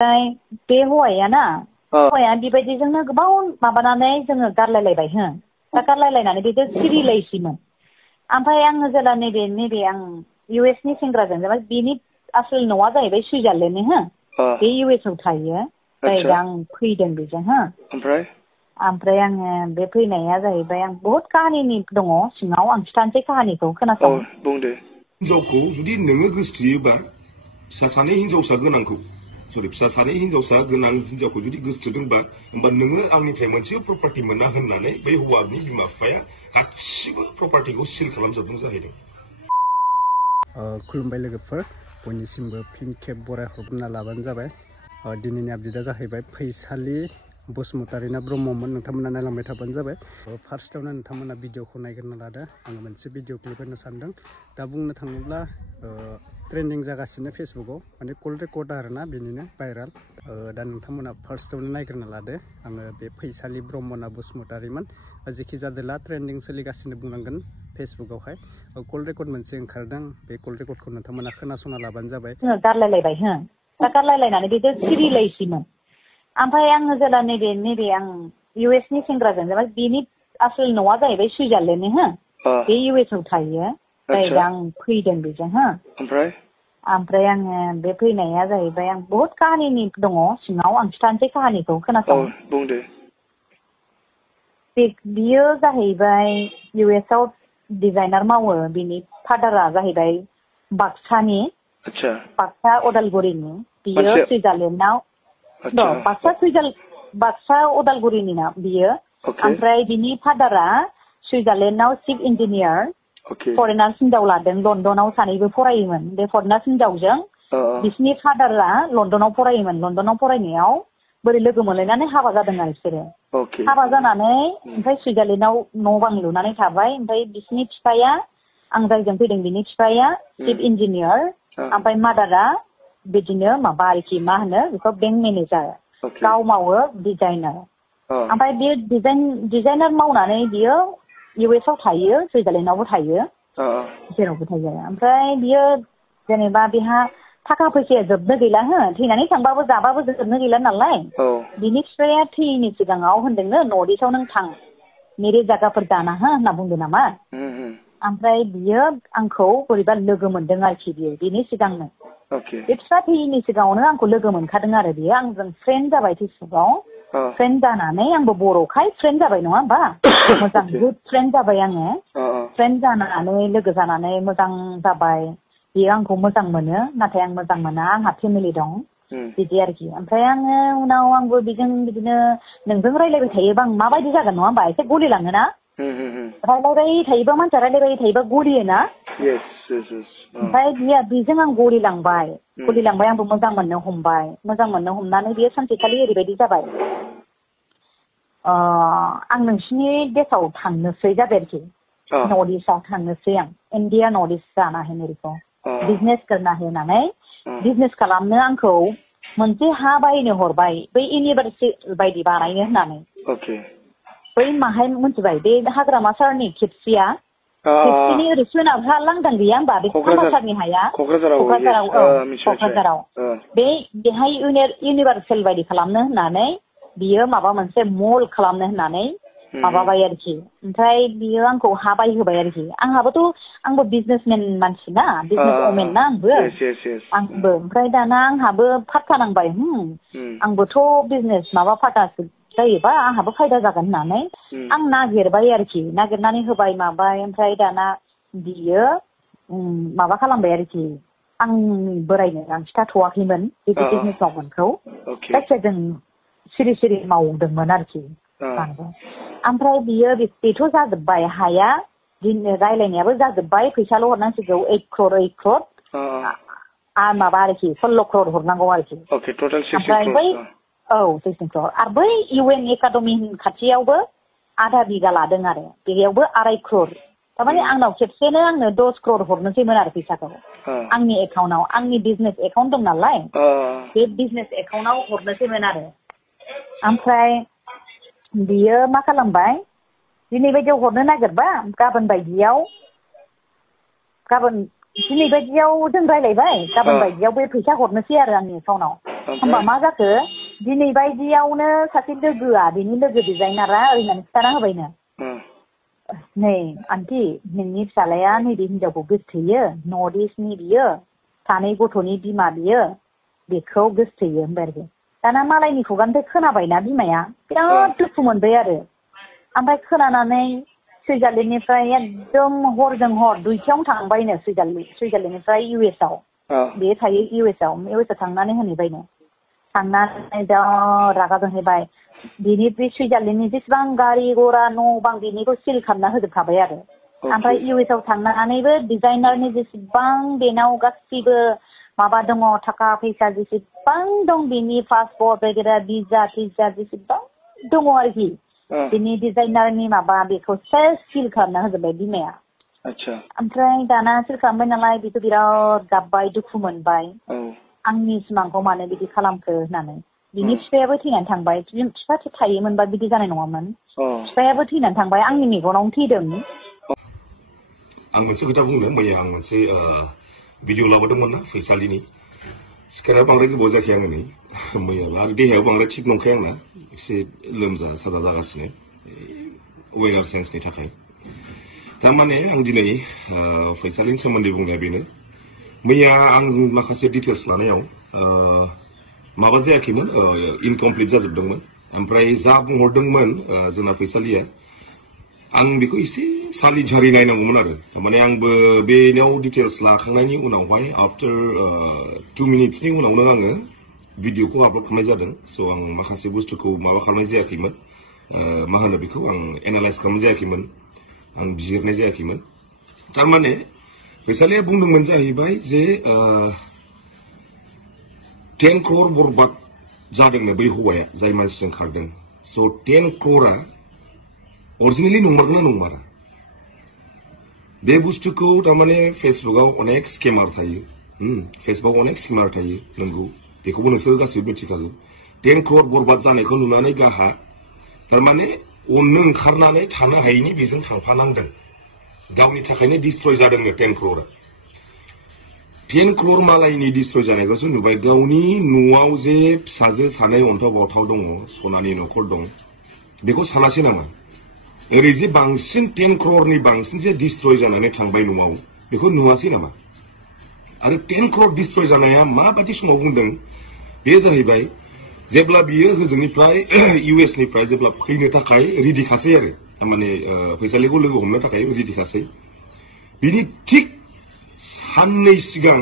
बे हौवायाना हौवाया बेबायदिजोंनो गोबाव माबानानै जोङो गारलायलायबाय हो दा गारलायलायनानै बेजों सिरिलायसैमोन ओमफ्राय आङो जेला नैबे आं US नि सेंग्राजों जेनेबा बेनि आसोल न'आ जाहैबाय सुइजारलेण्डनि हो बे US आव थायो जाहैबाय आं फैदों बेजों हो ओमफ्राय आङो बे फैनाया जाहैबाय आं बहुत काहानिनि दङ सिङाव आं खिथानोसै काहानिखौ खोनासं बुंदो हिनजावखौ जुदि नोङो गोसथोयोबा फिसा सानै हिनजावसा गोनांखौ फिसा सानै हिनजावसा गोनां हिनजावखौ जुदि गोसथोदोंबा होमबा नोङो आंनिफ्राय मोनसेबो प्रपार्टि मोना होननानै बै हौवानि बिमा बिफाया गासिबो प्रपार्टिखौ सिल खालामजोबदों जाहैदों। खुलुमबाय लोगोफोर बयनिसिमबो फिन खेब बराय हरना लाबानो जाबाय। दिनैनि आपडेटआ जाहैबाय फैसालि बसुमतारी ना ब्रह्ममोन नोंथांमोना नायलांबाय थाबानो जाबाय। फार्स्टआवनो नोंथांमोना भिडिअखौ नायग्रोना लादो आङो मोनसे भिडिअ क्लिप होनो सानदों। दा बुंनो थाङोब्ला ट्रेन्डिं जागासिनो फेसबुकआव माने कल रेकर्ड आरोना बेनिनो भाइराल। दा नोंथांमोना फार्स्टआवनो नायग्रोना लादो आङो बे फैसालि ब्रह्मना बसुमतारीमोन जेखि जादोला ट्रेन्डिं सोलिगासिनो बुंनांगोन फेसबुकआवहाय कल रेकर्ड मोनसे ओंखारदों बे कल रेकर्डखौ नोंथांमोना खोनासंना लाबानो जाबाय। गारलायलायबाय हो दा गारलायलायनानै बेजों सिरिलायसैमोन ओमफ्राय आङो जेला नैबे आं US नि सेंग्राजों जेनेबा बेनि आसोल न'आ जाहैबाय सुइजारलेण्डनि हो बे US आव थायो जाहैबाय आं फैदों बेजों हो ओमफ्राय आङो बे फैनाया जाहैबाय आं बहुत काहानिनि दङ सिङाव आं खिथानोसै काहानिखौ खोनासं बुंदो बियो जाहैबाय US आव डिजाइनार मावो बिनि फादारा जाहैबाय बाक्सानि बाक्सा उदालगुरिनि बियो सुइजारलेण्डआव बाक्सा उदालगुरिनि ना बियो ओमफ्राय बिनि फादारा सुइजारलेण्डआव चिफ इन्जिनियार फरेनार्स हिनजाव लादों लण्डनाव सानैबो फरायोमोन बे फरेनार्स हिनजावजों बिसिनि फादारा लण्डनाव फरायोमोन लण्डनाव फरायनायाव बोरै लोगो मोनलायनानै हाबा जादों आरो बिसोरो हाबा जानानै ओमफ्राय सुइजारलेण्डआव न' बां लुनानै थाबाय ओमफ्राय बिसिनि बिफाया आं जायजों फैदों बिनि बिफाया चिफ इन्जिनियार ओमफ्राय मादारा बिदिनो माबा आरोखि मा होनो बेखौ बेंक मेनेजार गाव मावो डिजाइनार ओमफ्राय बियो डिजाइनार मावनानै बियो US आव थायो सुइजारलेण्डआवबो थायो जेरावबो थायो ओमफ्राय बियो जेनेबा बेहा थाखा फैसाया जोबनो गैला हो थैनानै थांबाबो जाबाबो जोबनो गैला नालाय बिनि बिफाया थैयैनि सिगाङाव होनदोंनो नर्थ इस्टआव नों थां मेरे जायगाफोर दाना हो होनना बुंदों नामा ओमफ्राय बियो आंखौ बोरैबा लोगो मोनदों आरोखि बियो बिनि सिगांनो बे बिफा थैयैनि सिगाङावनो आंखौ लोगो मोनखादों आरो बियो आंजों फ्रेन्ड जाबाय फेसबुकआव फ्रेन्ड जानानै आंबो बर'खाय फ्रेन्ड जाबाय नङा होमबा मोजां गुड फ्रेन्ड जाबाय आङो फ्रेन्ड जानानै लोगो जानानै मोजां जाबाय बियो आंखौ मोजां मोनो नाथाय आं मोजां मोना आंहा फेमिलि दं बिदि आरोखि ओमफ्राय आङो उनाव आंबो बेजों बिदिनो नोंजों रायलायबाय थायोबा आं माबायदि जागोन नङा होमबा एसे गलिलाङोना रायलायबाय थायोबा मानसिया रायलायबाय थायोबा गलियोना ओमफ्राय बेजों आं गलिलांबाय आंबो मोजां मोननो हमनानै बियो सानसेखालि ओरैबायदि जाबाय आं नोंसिनि देशआव थांनोसै जाबाय आरोखि नर्थ इस्टआव थांनोसै आं इण्डिया नर्थ इस्ट जाना है मेरेखौ बिजनेस करना है होननानै बिजनेस खालामनो आंखौ मोनसे हा बायनो हरबाय बै इउनिभार्सिटि बायदि बानायनो होननानै बै माहाय मिथिबाय बे हाग्रामा सारनि खेबसेनि ओरै सोनाबहा लांदां गैया होमबा बे खामासारनि हाया क'क्राझाराव बेहाय इउनिभार्सेल बायदि खालामनो होननानै बियो माबा मोनसे मल खालामनो होननानै माबाबाय आरोखि ओमफ्राय बियो आंखौ हा बायहोबाय आरोखि आंबो बिजनेसमेन मानसि ना बिजनेस वमेन ना आंबो ओमफ्राय दाना आंहाबो फात्ता नांबाय आंबोथ' बिजनेस माबा फात्तासो जायोबा आंहाबो फायदा जागोन होननानै आं नागिरबाय आरोखि नागिरनानै होबाय माबाय ओमफ्राय दाना बियो माबा खालामबाय आरोखि आंनि बोरायनो आं खिथाथ'वाखैमोन बिदि बिजनेस मावगोनखौ जायखिया जों सिरि मावदोंमोन आरोखि ओमफ्राय बेथ' जाजोब्बाय हाया रायलायनायाबो जाजोब्बाय फैसाल' हरनांसिगौ 8 क्रर माबा आरोखि 16 क्रर हरनांगौ आरोखि ओमफ्राय बै 16 क्रर आरो बै UN एकाडेमि खाथियावबो आधा बिगा लादों आरो बेयावबो 2.5 क्रर थारमाने आंनाव खेबसेनो आंनो 10 क्रर हरनोसैमोन आरो फैसाखौ आंनि एकाउन्टाव आंनि बिजनेस एकाउन्ट दं नालाय बे बिजनेस एकाउन्टाव हरनोसैमोन आरो ओमफ्राय बियो मा खालामबाय दिनै बायदियाव हरनो नागिरबा गाबोन बायदियाव दिनै बायदियाव जों रायलायबाय गाबोन बायदियाव बे फैसा हरनोसै आरो आंनि एकाउन्टाव होमबा मा जाखो दिनै बायदियावनो सासे लोगोआ बेनि लोगो डिजाइनारा ओरैनो खिथाना होबायनो नै आन्टि नोंनि फिसालाया नैबे हिनजावखौ गोसथोयो नर्थ इस्टनि बियो सानै गथ'नि बिमा बियो बेखौ गोसथोयो होनबाय आरोखि दाना मालायनि खुगानिफ्राय खोनाबायना बिमाया बिराद दुखु मोनबाय आरो ओमफ्राय खोनानानै सुइजारलेण्डनिफ्राय एकदम हरजों हर 2टायावनो थांबायनो सुइजारलेण्डनिफ्राय US आव बे थायो US आव थांनानै होनहैबायनो थांनानै दा रागा जोंहैबाय बिनि बे सुइजारलेण्डनि जेसेबां गारि घरा न' बां बिनिखौ सिल खालामना होजोबखाबाय आरो ओमफ्राय US आव थांनानैबो डिजाइनारनि जेसेबां बेनाव गासिबो माबा दङ थाखा फैसा जेसेबां दं बिनि पासपर्ट वगैरह भिजा टिजा जेसेबां दङ आरोखि बिनि डिजाइनारनि माबा बेखौ सेस सिल खालामना होजोबबाय बिमाया ओमफ्राय दाना सिल खालामबाय नालाय बेखौ बिराद गाबबाय दुखु मोनबाय आंनि सिमांखौ मानो बिदि खालामखो होननानै बिनि बिफायाबो थैनानै थांबाय बिफा थायोमोनबा बिदि जानाय नङामोन बिफायाबो थैनानै थांबाय आंनि मेगनावनो थैदों आं मोनसे खोथा बुंनो मैया आं मोनसे भिडिअ लाबोदोंमोन ना फैसालिनि सिखारनाया बांद्राय गोबाव जायाखै आङो नै मैयाबो आरो देहायाव बांद्राय थिग नंखाया आंना एसे लोमजा साजा जागासिनो वेदार सेन्सनि थाखाय थारमाने आं दिनै फैसालिनि सोमोन्दै बुंनाया बेनो मैया आं माखासे डिटेल्स लानायाव माबा जायाखैमोन इनकमप्लिट जाजोबदोंमोन ओमफ्राय जा बुंहरदोंमोन जोंना फैसालिया आं बेखौ एसे सालि झारि नायनांगौमोन आरो थारमाने आंबो बेनियाव डिटेल्स लाखांनायनि उनावहाय आफ्टार 2 मिनिट्सनि उनावनो आङो भिडिअखौ आपल'ड खालामनाय जादों स' आं माखासे बुस्थुखौ माबा खालामनाय जायाखैमोन मा होनो बेखौ आं एनालाइज खालामनाय जायाखैमोन आं बिजिरनाय जायाखैमोन थारमाने फैसालिया बुंदोंमोन जाहैबाय जे 10 crore बरबाद जादोंनो बै हौवाया जाय मानसिजों खारदों स' 10 crore अरिजिनेलि नंमारगोना नंमारा बे बुस्थुखौ थारमाने फेसबुकआव अनेक स्केमार थायो फेसबुकआव अनेक स्केमार थायो नंगौ बेखौबो नोंसोर गासैबो मिथिखागौ 10 crore बरबाद जानायखौ नुनानै गाहा थारमाने अननो ओंखारनानै थानो हायैनि बेजों थांफानांदों गावनि थाखायनो डिस्ट्रय जादोंनो 10 crore 10 crore मालायनि डिस्ट्रय जानायखौसो नुबाय गावनि न'आव जे फिसाजो सानै अन्थाव बावथाव दङ सनानि न'खर दं बेखौ सानासै नामा ओरै जे बांसिन 10 crore बांसिन जे डिस्ट्रय जानानै थांबाय न'आव बेखौ नुवासै नामा आरो 10 crore डिस्ट्रय जानाया माबादि समाव बुंदों बे जाहैबाय जेब्ला बियो होजोंनिफ्राय US निफ्राय जेब्ला फैनो थाखाय रेडि खासै आरो माने फैसालिखौ लोगो हमनो थाखाय रेडि खासै बिनि थिक साननै सिगां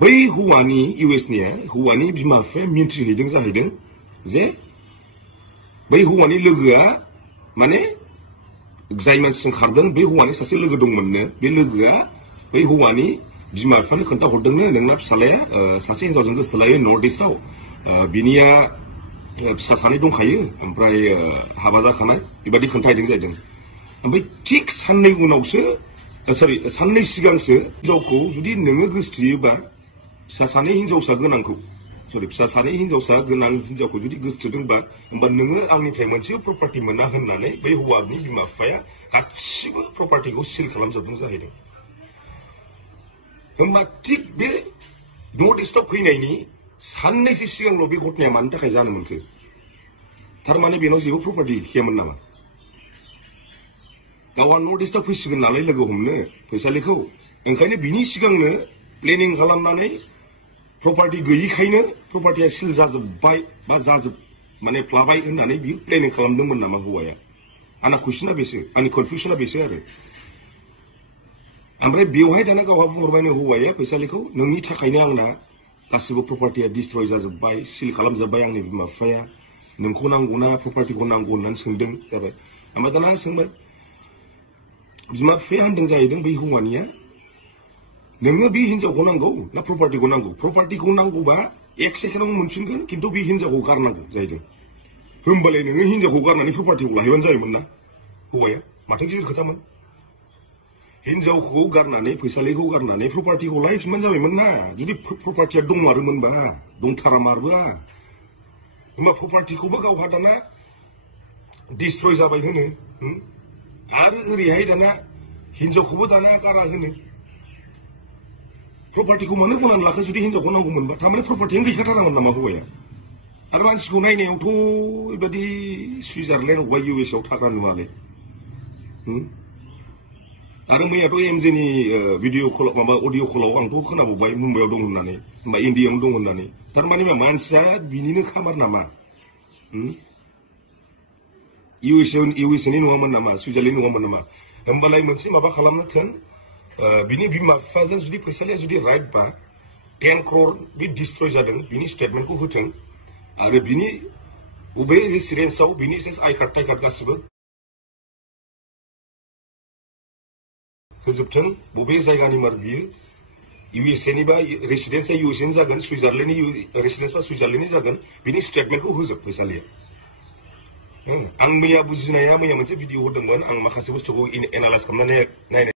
बै हौवानि US निया हौवानि बिमा बिफाया मिन्थिहैदों जाहैदों जे बै हौवानि लोगोआ माने जाय मानसिजों खारदों बे हौवानि सासे लोगो दंमोननो बे लोगोआ बै हौवानि बिमा बिफानो खोन्थाहरदोंनो नोंना फिसालाया सासे हिनजावजों गोसो लायो नर्थ इस्टआव बिनिया फिसा सानै दंखायो ओमफ्राय हाबा जाखानाय बेबादि खोन्थाहैदों जाहैदों ओमफ्राय थिक साननै उनावसो साननै सिगांसो हिनजावखौ जुदि नोङो गोसथोयोबा फिसा सानै हिनजावसा गोनांखौ फिसा सानै हिनजावसा गोनां हिनजावखौ जुदि गोसथोदोंबा होमबा नोङो आंनिफ्राय मोनसे प्रपार्टि मोना होननानै बै हौवानि बिमा बिफाया गासिबो प्रपार्टिखौ सिल खालामजोबदों जाहैदों होमबा थिक बे नर्थ इस्टआव फैनायनि साननैसो सिगांल' बे घटनाया मानि थाखाय जानो मोनखो थारमाने बेनाव जेबो प्रपार्टि गैयामोन नामा गावहा नर्थ इस्टआव फैसिगोन नालाय लोगो हमनो फैसालिखौ ओंखायनो बिनि सिगांनो प्लेनिं खालामनानै प्रपार्टि गैयिखायनो प्रपार्टिया सिल जाजोब्बाय बा माने फ्लाबाय होननानै बियो प्लेनिं खालामदोंमोन नामा हौवाया आंना कुइसना बेसो आंनि कनफिउसना बेसो आरो ओमफ्राय बेवहाय दाना गावहा बुंहरबायनो हौवाया फैसालिखौ नोंनि थाखायनो आंना गासिबो प्रपार्टिया डिस्ट्रय जाजोब्बाय सिल खालामजोब्बाय आंनि बिमा बिफाया नोंखौ नांगौना प्रपार्टिखौ नांगौ होननानै सोंदों जाबाय ओमफ्राय दाना आं सोंबाय बिमा बिफाया होनदों जाहैदों बै हौवानिया नोङो बे हिनजावखौ नांगौ ना प्रपार्टिखौ नांगौ प्रपार्टिखौ नांगौबा 1 सेकेन्डआव मोनफिनगोन खिन्थु बे हिनजावखौ गारनांगौ जाहैदों होमबालाय नोङो हिनजावखौ गारनानै प्रपार्टिखौ लाहैबानो जायोमोन ना हौवाया माथो गिदिर खोथामोन हिनजावखौ गारनानै फैसालिखौ गारनानै प्रपार्टिखौ लाहैफिनबानो जाबायमोन ना जुदि प्रपार्टिया दंमारोमोनबा दंथारामारबा होमबा प्रपार्टिखौबो गावहा दाना डिस्ट्रय जाबाय होनो आरो ओरैहाय दाना हिनजावखौबो दाना गारा होनो प्रपार्टिखौ मानो बनानै लाखो जुदि हिनजावखौ नांगौमोनबा थारमाने प्रपार्टियानो गैखाथारामोन नामा हौवाया आरो मानसिखौ नायनायावथ' बेबायदि सुइजारलेण्ड अबा US आव थाग्रा नुवालै आरो मैयाथ' MJनि भिडिअ कल माबा अडिअ कलाव आंथ' खोनाबावबाय मुम्बाइआव दं होननानै होमबा इन्डियायावनो दं होननानै थारमाने मा मानसिया बिनिनो खामार नामा USA नि नङामोन नामा सुइजारलेण्ड नङामोन नामा होमबालाय मोनसे माबा खालामनो थोन बिनि बिमा बिफाजों जुदि फैसालिया जुदि राइट बा 10 crore बे डिस्ट्रय जादों बिनि स्टेटमेन्टखौ होथों आरो बिनि बबे रेसिडेन्सआव बिनि आइ कार्ड टाइ कार्ड गासिबो होजोबथों बबे जायगानि मार बियो USA नि बा रेसिडेन्सआ USA नि जागोन सुइजारलेण्डनि रेसिडेन्सआ सुइजारलेण्डनि जागोन बिनि स्टेटमेन्टखौ होजोब फैसालिया आं मैया बुजिनाया मैया मोनसे भिडिअ होदोंमोन आं माखासे बुस्थुखौ एनालाइज खालामनानै नायनाय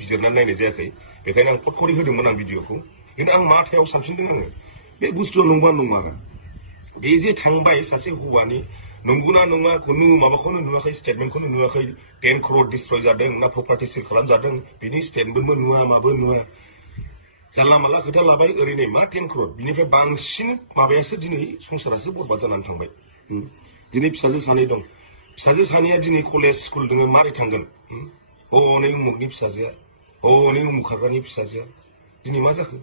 बिजिरनानै नायनाय जायाखै बेखायनो आं फटकरि होदोंमोन आं भिडिअखौ खिन्थु आं माथायाव सानफिनदों आङो बे बुस्थुआ नंबा नङा बे जे थांबाय सासे हौवानि नंगौना नङा खुनु माबाखौनो नुवाखै स्टेटमेन्टखौनो नुवाखै 10 crore डिस्ट्रय जादों ना प्रपार्टि सिल खालामजादों बिनि स्टेटमेन्टबो नुवा माबो नुवा जानला मानला खोथा लाबाय ओरैनो मा 10 crore बिनिफ्राय बांसिन माबायासो दिनै संसारासो बरबाद जानानै थांबाय दिनै फिसाजो सानै दं फिसाजो सानैया दिनै कलेज स्कुल दङ मारै थांगोन हनै उमुकनि फिसाजोआ हनै उमुक खारग्रानि फिसाजोआ दिनै मा जाखो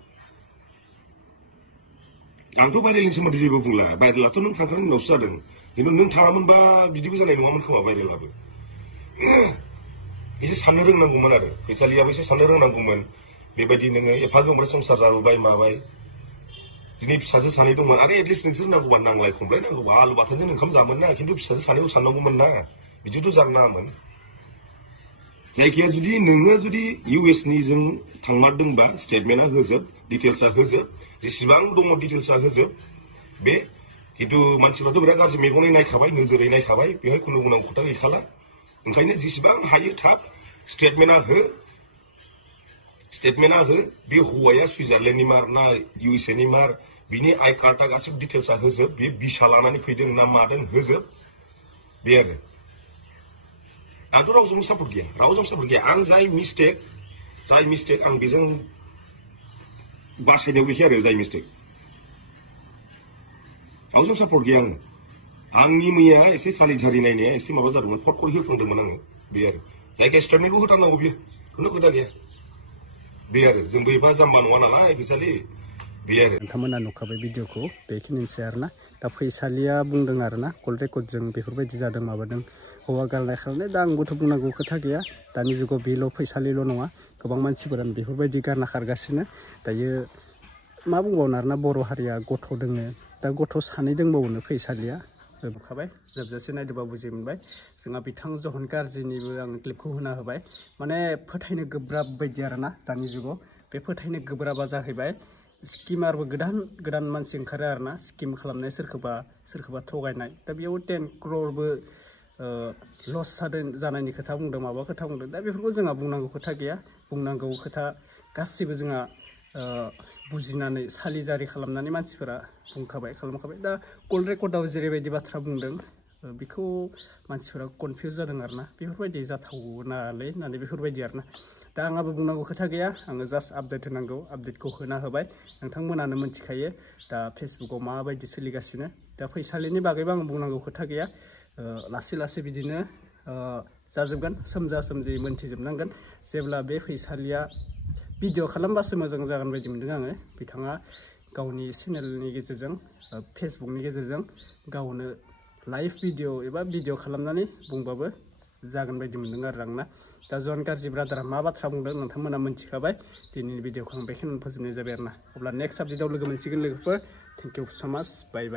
आंथ' भाइरेलनि सोमोन्दै जेबो बुंला भाइरेलाथ' नों थांखांनायनि उनावसो जादों खिन्थु नों थाङामोनबा बिदिबो जानाय नङामोन खोमा भाइरेलाबो एसे साननो रोंनांगौमोन आरो फैसालियाबो एसे साननो रोंनांगौमोन बेबायदि नोङो एफा गोमोर संसार जाबोबाय माबाय दिनै फिसाजो सानै दंमोन आरो एटलिस्ट नोंसोर नांगौबा नांलाय खमलाय नांगौबा आलु बाथोनजों ओंखाम जामोन ना खिन्थु फिसाजो सानैखौ साननांगौमोन ना बिदिथ' जानो नाङामोन जायखिया जुदि नोङो जुदि US निजों थांमारदोंबा स्टेटमेन्टआ होजोब डिटेल्सआ होजोब जेसेबां दङ डिटेल्सआ होजोब बे खिन्थु मानसिफ्राथ' बिराद गाज्रि मेगनै नायखाबाय नोजोरै नायखाबाय बेवहाय खुनु बुंनांगौ खोथा गैखाला ओंखायनो जेसेबां हायो थाब स्टेटमेन्टआ हो बे हौवाया सुइजारलेण्डनि मार ना USA नि मार बिनि आइ कार्डआ गासिबो डिटेल्सआ होजोब बे भिसा लानानै फैदों ना मादों होजोब बे आरो आंथ' रावजोंबो सापर्ट गैया आं जाय मिस्टेक आं बेजों बासायनायाव गैखाया आरो जाय मिस्टेक रावजों सापर्ट गैया आंनि मैया एसे सालिझारि नायनाया एसे माबा जादोंमोन फटकरि होफ्लांदोंमोन आङो बे आरो जायगाया स्टेटमेन्टखौ होथारनांगौ बियो खुनु खोथा गैया बे आरो जोंबो एफा जाम्बा नङा नालाय फैसालि बे आरो नोंथांमोना नुखाबाय भिडिअखौ बेखिनिसै आरोना दा फैसालिया बुंदों आरोना कल रेकर्डजों बेफोरबायदि जादों माबादों हौवा गारनाय खालामनाय दा आंबोथ' बुंनांगौ खोथा गैया दानि जुगाव बेल' फैसालिल' नङा गोबां मानसिफोरानो बेफोरबायदि गारना खारगासिनो दायो मा बुंबावनो आरोना बर' हारिया गथ' दोङो दा गथ' सानै दंबावोनो फैसालिया बुखाबाय जोबजासे नायदोंबा बुजि मोनबाय जोंहा बिथां जहन गारजिनिबो आं क्लिपखौ होना होबाय माने फोथायनो गोब्राब बायदि आरोना दानि जुगाव बे फोथायनो गोब्राबा जाहैबाय स्किमारबो गोदान मानसि ओंखारो आरोना स्किम खालामनाय सोरखौबा थगायनाय दा बेयाव 10 crore लस जानायनि खोथा बुंदों माबा खोथा बुंदों दा बेफोरखौ जोंहा बुंनांगौ खोथा गैया बुंनांगौ खोथा गासिबो जोंहा बुजिनानै सालिजारि खालामनानै मानसिफोरा खालामखाबाय दा कल रेकर्डआव जेरैबायदि बाथ्रा बुंदों बेखौ मानसिफोरा कनफिउज जादों आरोना बेफोरबायदि जाथावनालै होननानै बेफोरबायदि आरोना दा आंहाबो बुंनांगौ खोथा गैया आङो जास्ट आपडेट होनांगौ आपडेटखौ होना होबाय नोंथांमोनानो मिथिखायो दा फेसबुकाव माबायदि सोलिगासिनो दा फैसालिनि बागैबो आं बुंनांगौ खोथा गैया लासै बिदिनो जाजोबगोन सोमजि मोनथिजोबनांगोन जेब्ला बे फैसालिया भिडिअ खालामबासो मोजां जागोन बायदि मोनदों आङो बिथाङा गावनि चेनेलनि गेजेरजों फेसबुकनि गेजेरजों गावनो लाइभ भिडिअ एबा भिडिअ खालामनानै बुंबाबो जागोन बायदि मोनदों आरो आंना दा जन गारजि ब्रादारा मा बाथ्रा बुंदों नोंथांमोना मिथिखाबाय दिनैनि भिडिअखौ आं बेखिनियावनो फोजोबनाय जाबाय आरोना अब्ला नेक्स्ट आपडेटआव लोगो मोनसिगोन लोगोफोर थेंक इउ सो माच बाय